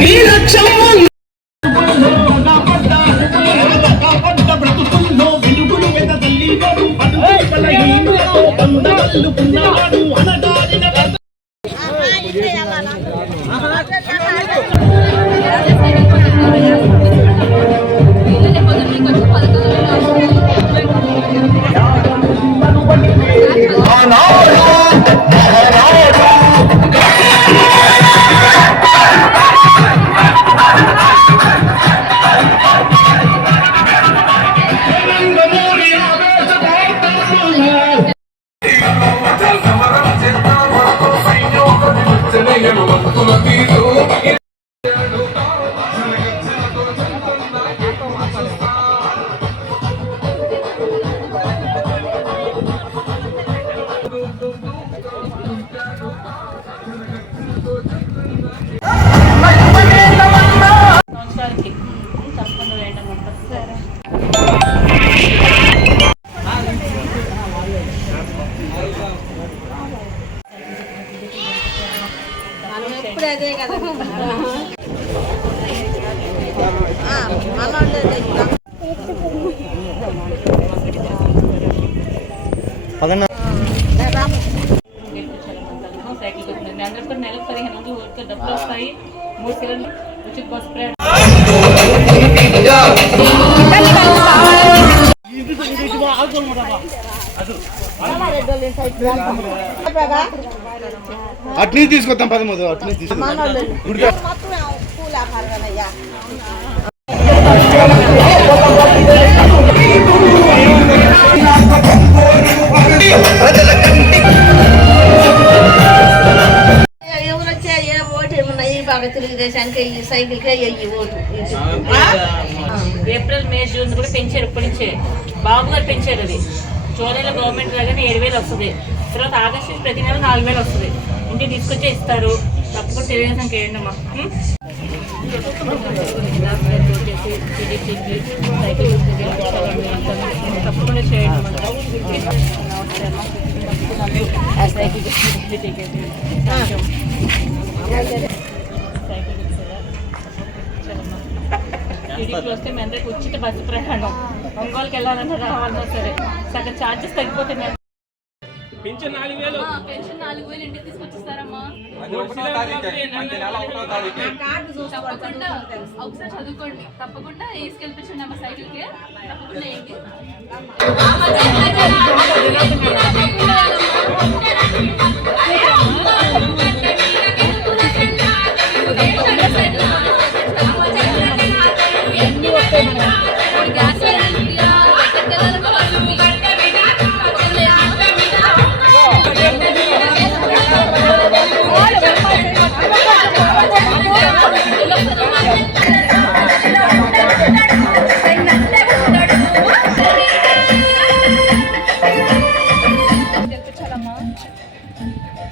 నీ లక్ష్యం ఎప్పుడు అదే కదా మనోళ్ళు గెలిపించాలనుకుంటున్నాను సైకిల్ కొట్టినది మీ అందరూ కూడా నెలకు పదిహేను వందలు ఊరికే డబ్బులు వస్తాయి మూడు సిలిండర్ ఉచిత బస్ ప్రయాణం అట్నీ తీసుకొద్దాం పదమూడు అట్నీ తీసుకొద్దాం బాగా తెలుగుదేశానికి ఈ సైకిల్కే ఓటు ఏప్రిల్ మే జూన్ కూడా పెంచారు ఇప్పటి నుంచే బాబు గారు పెంచారు అది. జూలైలో గవర్నమెంట్ రాగానే ఏడు వేలు వస్తుంది. తర్వాత ఆగస్టు నుంచి ప్రతి నెల నాలుగు వేలు వస్తుంది. ఇంటికి తీసుకొచ్చే ఇస్తారు. తప్పకుండా తెలుగుదేశం వేయండి అమ్మా. తప్పకుండా చేయండి. టీడీపీ వస్తే మీ అందరికి ఉచిత బస్సు ప్రయాణం. ఒంగోలుకి వెళ్ళాలన్నా రావాలన్నా సరే. సగం ఛార్జెస్ తగ్గిపోతే మేము పెన్షన్ నాలుగు వేలు. పెన్షన్ నాలుగు వేలు ఇంటికి తీసుకొచ్చిస్తారమ్మా. తప్పకుండా ఒకసారి చదువుకోండి. తప్పకుండా వేసుకెళ్ళిపించండి అమ్మ సైకిల్కి. తప్పకుండా ఏంటి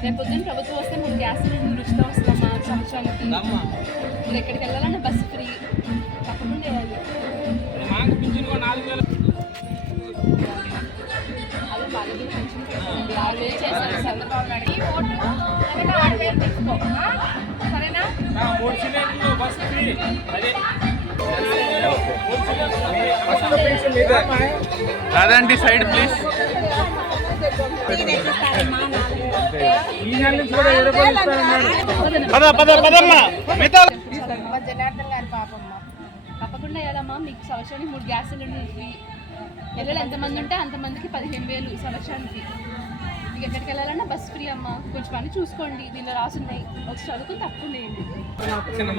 రేపు పొద్దున్న ప్రభుత్వం వస్తే మూడు గ్యాస్ సిలిండర్ ఉచితం వస్తుందమ్మా సంవత్సరానికి. మీరు ఎక్కడికి వెళ్ళాలన్నా బస్సు ఫ్రీ. తప్పకుండా వేయాలి అదే వాళ్ళకి పెన్షన్ పెట్టండి. ఆరు వేలు చేశారు చంద్రబాబు నాయుడు. ఈ ఓటు ఆరు వేలు? సరేనా? రాదండి సైడ్ ప్లీజ్. పద పద పదమ్మా. మిగతా జనార్దన్ గారి పాపమ్మ తప్పకుండా వేయాలమ్మా మీకు సంవత్సరానికి మూడు గ్యాస్ ఫ్రీ పిల్లలు ఎంతమంది ఉంటే అంతమందికి పదిహేను వేలు సంవత్సరానికి. మీకు ఎక్కడికి వెళ్ళాలన్నా బస్ ఫ్రీ అమ్మా. కొంచెం పని చూసుకోండి దీనిలో రాసున్నాయి. ఒక చదువుకుని తప్పకుండా వేయండి చిన్న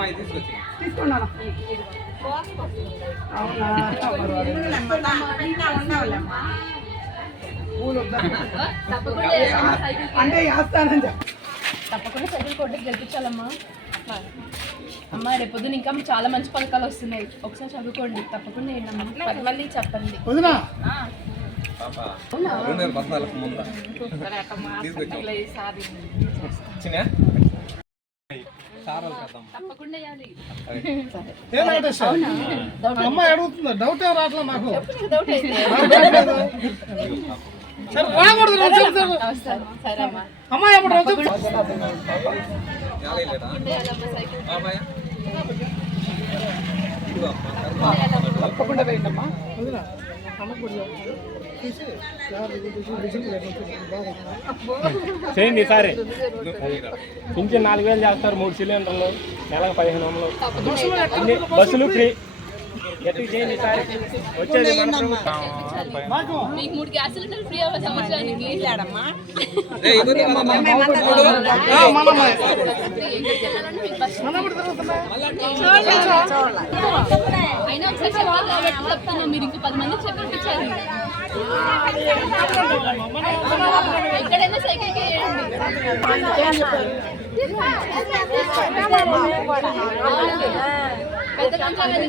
అంటే వేస్తానని తప్పకుండా సైకిల్ కొట్టి గెలిపించాలమ్మా. అమ్మ రేపు పొద్దున ఇంకా చాలా మంచి పథకాలు వస్తున్నాయి. ఒకసారి చదువుకోండి. తప్పకుండా ఏంటమ్మా? మంది చెప్పండి. వదినా? అమ్మాయి అడుగుతుందా? డౌట్ ఏం రావట్లేదు నాకు సరే. సరే అమ్మా. ఎప్పుడు. తప్పకుండా. వేయండమ్మా చేయండి ఈసారి. పింఛన్ నాలుగు వేలు చేస్తారు మూడు సిలిండర్లు నెలకు పదిహేను వందలు. బస్సులు ఫ్రీ. మీకు మూడు గ్యాస్ సిలిండర్ ఫ్రీ అవ్వ సంవత్సరానికి. అయినా ఒకసారి చెప్పాలి కాబట్టి చెప్తాను మీరు ఇంకా పది మంది చెప్పించారు ఎక్కడైనా సైకిల్కి పెద్ద కంపెనీ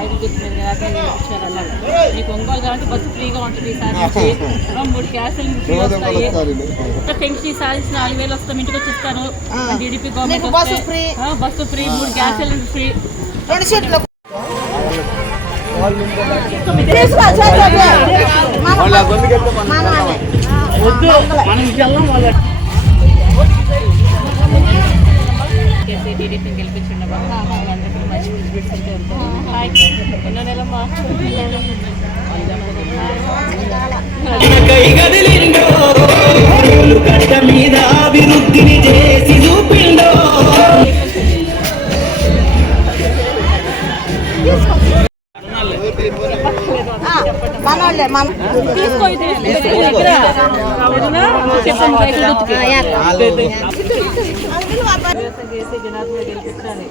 రైలు గుర్తు మీద కదా ఒంగోలు కాబట్టి బస్సు ఫ్రీగా ఉంటుంది ఈసారి మూడు గ్యాసులు ఫ్రీ వస్తాయి. ఇంకా పెన్షన్ ఈసారి నాలుగు వేలు వస్తాం ఇంటికి వచ్చి ఇస్తాను TDP government bus free. Bus free మూడు గ్యాస్ సిలిండర్ ఫ్రీ. కేసీ తీసుకో చేసి జనార్దన్ గెలిపించాలి.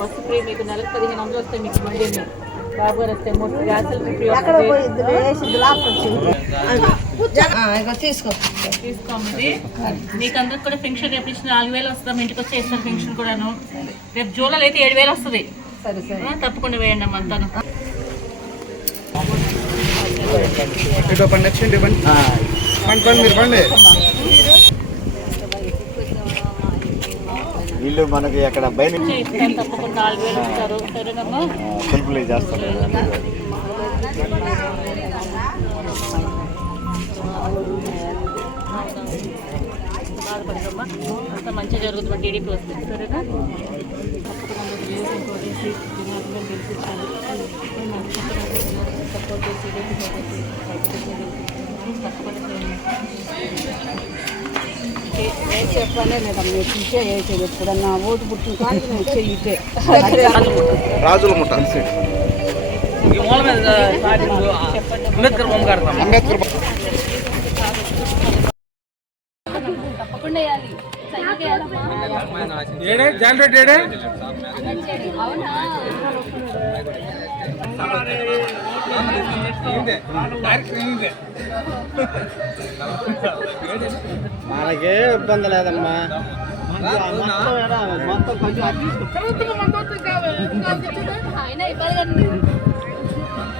బస్సు ఫ్రీ మీకు నెలకు పదిహేను వందలు వస్తాయి మీకు బాబు వస్తే మూడు గ్యాసులు తీసుకో మీకు అందరికి కూడా పెన్షన్ రేపు ఇచ్చిన నాలుగు వేలు వస్తుంది ఇంటికి వచ్చి ఇస్తాను పెన్షన్ కూడాను రేపు జూలైలో అయితే ఏడు వేలు వస్తుంది తప్పకుండా వేయండి అమ్మ అంతాను ఇటు పండి నెక్స్ట్ ఇంటి పండి పండి పండి మీరు పండి వీళ్ళు మనకి అక్కడ బయట చేస్తారు బాధపడకమ్మా అంతా మంచిగా జరుగుతుంది టీడీపీ వస్తుంది. సరేనా? తప్పకుండా గెలిపించాలి. చెప్పాలే ఎప్పుడన్నా ఓటు పుట్టిన కానీ నేను ఇచ్చే ఇచ్చే రాజుల ముఠ. ఈ మూల మీద అంబేద్కర్ బొమ్మ కడతాం అంబేద్కర్ తప్పకుండా వేయాలి సైకిల్కి వేయాలమ్మా ఏడే? జాలరెడ్డి ఏడే? అవునా? మనకే ఇబ్బంది లేదమ్మా. మొత్తం కొంచెం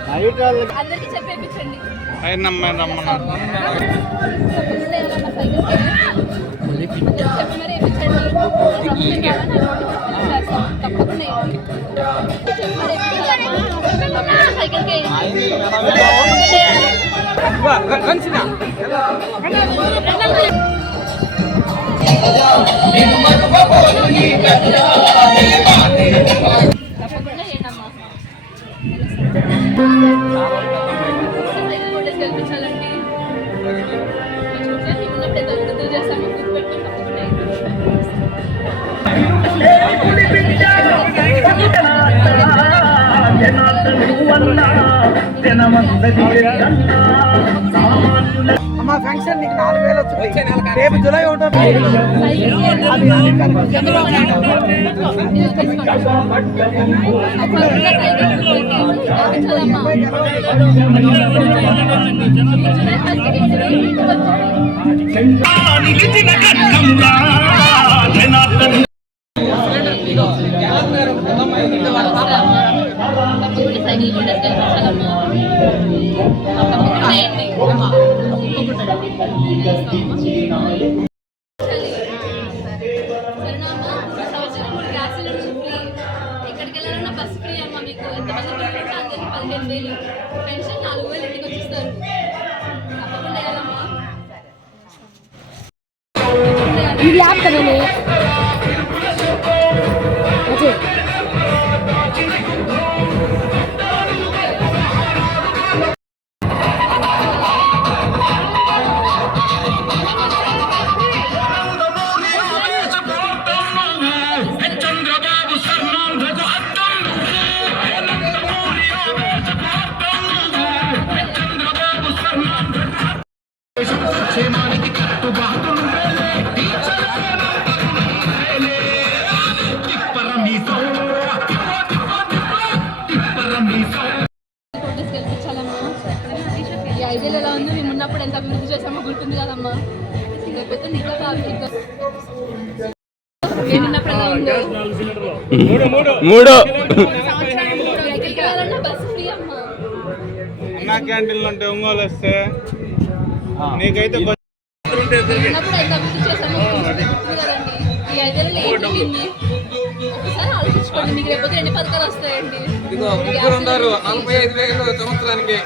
బయట అందరికీ చెప్పేపించండి. ఆయన నమ్మని తప్పకుండా సైకిల్కి తప్పకుండా వేయండమ్మా. అమ్మా ఫంక్షన్ నీకు నాలుగు వేలు వచ్చింది రేపు జూలై ఒకటో నిలిచిన కట్టంగా జనార్దన్ సైకిల్ కూడా తెప్పించాలమ్మా ఎక్కడికి వెళ్ళాలన్నా బస్ ఫ్రీ మీకు ఎంతమంది పిల్లలు ఉంటే అందరికి పదిహేను వేలు పెన్షన్ నాలుగు వేలు ఇంటికి వచ్చిస్తారు తప్పకుండా ఆలోచించుకోండి మీకు రేపు ఎన్ని పథకాలు వస్తాయండి? ఇదిగో ముగ్గురు ఉన్నారు. నలభై ఐదు వేలు సంవత్సరానికి.